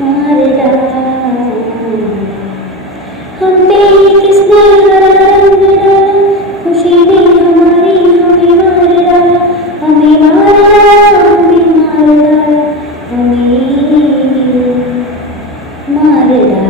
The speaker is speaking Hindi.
मार डाला। हम पे किसने हरा रंग डाला, खुशी ने हमारी हमें मार डाला, हमें मारा, हमें मार डाला, हमें मार डाला।